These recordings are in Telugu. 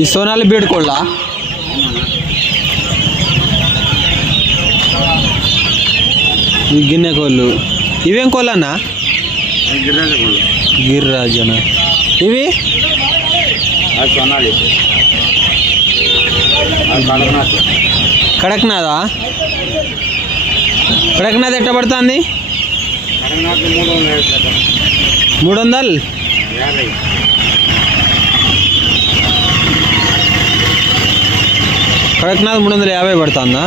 ఈ సోనాలి బీడ్ ఈ గిన్నె కోళ్ళు. ఇవేం కోళ్ళు అన్న గిరిరాజన ఇవి? అది కడక్నాథా? కడక్నాథ్ ఎట్ట పడుతుంది? మూడు వందలు కడక్నాథ్ మూడు వందల యాభై పడుతుందా?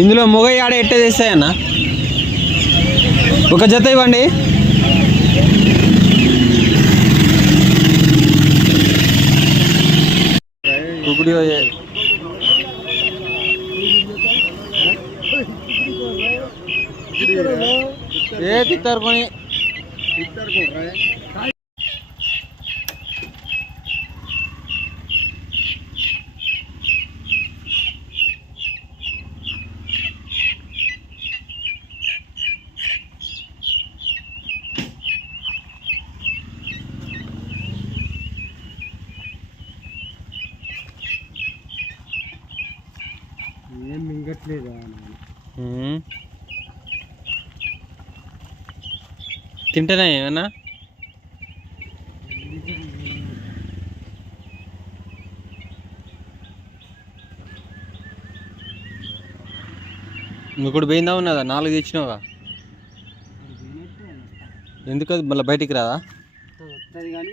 ఇందులో మొగ ఆడ ఎట్ట తెస్తాయన్న ఒక జత ఇవ్వండి. ఇప్పుడు ये तितर कोनी तितर को रहा है ये मिंगट ले जाना। हम्म। తింటేనే ఏమన్నా? ఇంకొకటి పోయిందా ఉన్నదా? నాలుగు తెచ్చినావుగా. ఎందుకు అది మళ్ళీ బయటికి రాదా? కానీ